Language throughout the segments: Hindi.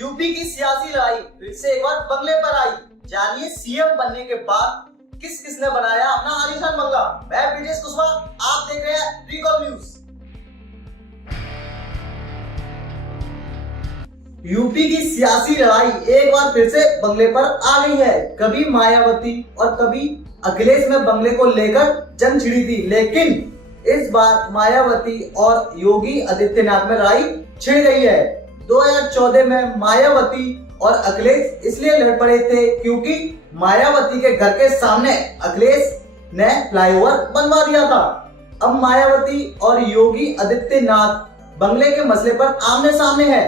यूपी की सियासी लड़ाई फिर से एक बार बंगले पर आई। जानिए सीएम बनने के बाद किस किसने बनाया अपना आलीशान बंगला। मैं ब्रिजेश कुशवाहा, आप देख रहे हैं रिकॉल न्यूज। यूपी की सियासी लड़ाई एक बार फिर से बंगले पर आ गई है। कभी मायावती और कभी अखिलेश में बंगले को लेकर जंग छिड़ी थी, लेकिन इस बार मायावती और योगी आदित्यनाथ में लड़ाई छिड़ गई है। 2014 में मायावती और अखिलेश इसलिए लड़ पड़े थे क्योंकि मायावती के घर के सामने अखिलेश ने फ्लाईओवर बनवा दिया था। अब मायावती और योगी आदित्यनाथ बंगले के मसले पर आमने सामने है।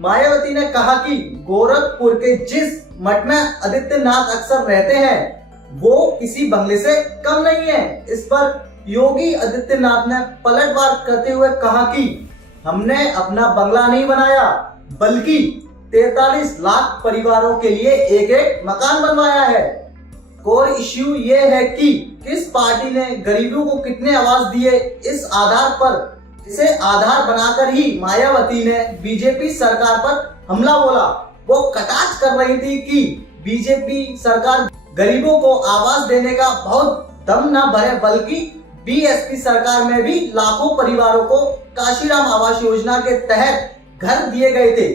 मायावती ने कहा कि गोरखपुर के जिस मठ में आदित्यनाथ अक्सर रहते हैं वो किसी बंगले से कम नहीं है। इस पर योगी आदित्यनाथ ने पलटवार करते हुए कहा कि हमने अपना बंगला नहीं बनाया बल्कि 43 लाख परिवारों के लिए एक एक मकान बनवाया है। कोर इश्यू ये है कि किस पार्टी ने गरीबों को कितने आवास दिए, इस आधार पर इसे आधार बनाकर ही मायावती ने बीजेपी सरकार पर हमला बोला। वो कटाक्ष कर रही थी कि बीजेपी सरकार गरीबों को आवास देने का बहुत दम न भरे, बल्कि बीएसपी सरकार में भी लाखों परिवारों को काशीराम आवास योजना के तहत घर दिए गए थे।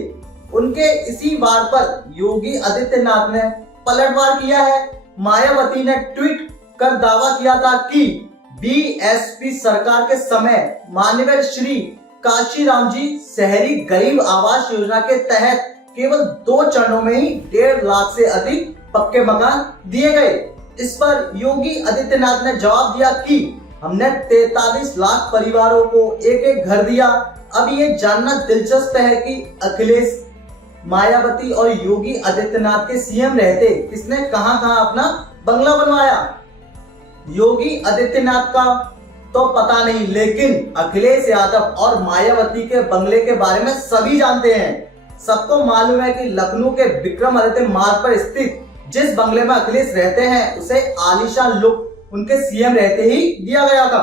उनके इसी वार पर योगी आदित्यनाथ ने पलटवार किया है। मायावती ने ट्वीट कर दावा किया था कि बीएसपी सरकार के समय माननीय श्री काशीराम जी शहरी गरीब आवास योजना के तहत केवल 2 चरणों में ही 1.5 लाख से अधिक पक्के मकान दिए गए। इस पर योगी आदित्यनाथ ने जवाब दिया कि हमने 43 लाख परिवारों को एक एक घर दिया। अब ये जानना दिलचस्प है कि अखिलेश, मायावती और योगी आदित्यनाथ के सीएम रहते किसने कहां अपना बंगला बनवाया। योगी आदित्यनाथ का तो पता नहीं, लेकिन अखिलेश यादव और मायावती के बंगले के बारे में सभी जानते हैं। सबको मालूम है कि लखनऊ के विक्रमादित्य मार्ग पर स्थित जिस बंगले में अखिलेश रहते हैं उसे आलीशान लुक उनके सीएम रहते ही दिया गया था।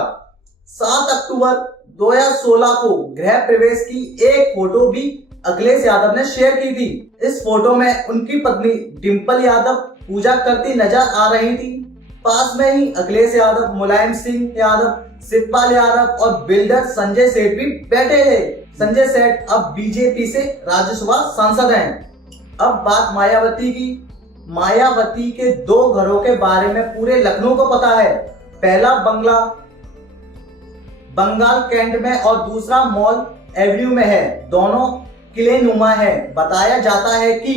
7 अक्टूबर 2016 को गृह प्रवेश की एक फोटो भी अखिलेश यादव ने शेयर की थी। इस फोटो में उनकी पत्नी डिंपल यादव पूजा करती नजर आ रही थी। पास में ही अखिलेश यादव, मुलायम सिंह यादव, शिवपाल यादव और बिल्डर संजय सेठ भी बैठे थे। संजय सेठ अब बीजेपी से राज्यसभा सांसद हैं। अब बात मायावती की। मायावती के 2 घरों के बारे में पूरे लखनऊ को पता है। पहला बंगला बंगाल कैंट में और दूसरा मॉल एवेन्यू में है। दोनों किले नुमा है। बताया जाता है कि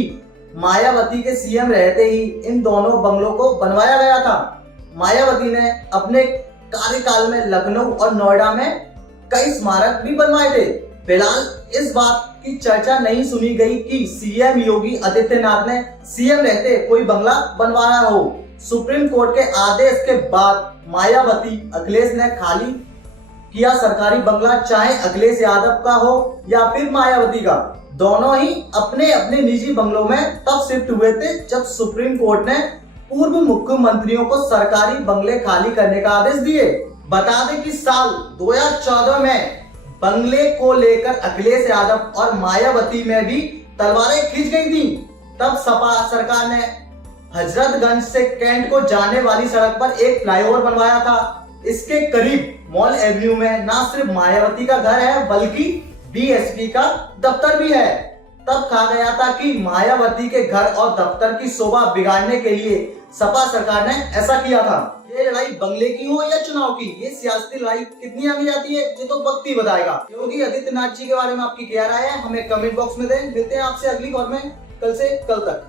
मायावती के सीएम रहते ही इन दोनों बंगलों को बनवाया गया था। मायावती ने अपने कार्यकाल में लखनऊ और नोएडा में कई स्मारक भी बनवाए थे। फिलहाल इस बात की चर्चा नहीं सुनी गई कि सीएम योगी आदित्यनाथ ने सीएम रहते कोई बंगला बनवाया हो। सुप्रीम कोर्ट के आदेश के बाद मायावती अखिलेश ने खाली किया सरकारी बंगला, चाहे अखिलेश यादव का हो या फिर मायावती का। दोनों ही अपने अपने निजी बंगलों में तब शिफ्ट हुए थे जब सुप्रीम कोर्ट ने पूर्व मुख्यमंत्रियों को सरकारी बंगले खाली करने का आदेश दिए। बता दें कि साल 2014 में बंगले को लेकर अखिलेश यादव और मायावती में भी तलवारें खींच गई थी। तब सपा सरकार ने हजरतगंज से कैंट को जाने वाली सड़क पर एक फ्लाईओवर बनवाया था। इसके करीब मॉल एवेन्यू में न सिर्फ मायावती का घर है बल्कि बीएसपी का दफ्तर भी है। तब कहा गया था कि मायावती के घर और दफ्तर की शोभा बिगाड़ने के लिए सपा सरकार ने ऐसा किया था। ये लड़ाई बंगले की हो या चुनाव की, ये सियासी लड़ाई कितनी आगे जाती है ये तो वक्त ही बताएगा। योगी आदित्यनाथ जी के बारे में आपकी क्या राय है, हमें कमेंट बॉक्स में दें। मिलते हैं आपसे अगली खबर में कल से कल तक।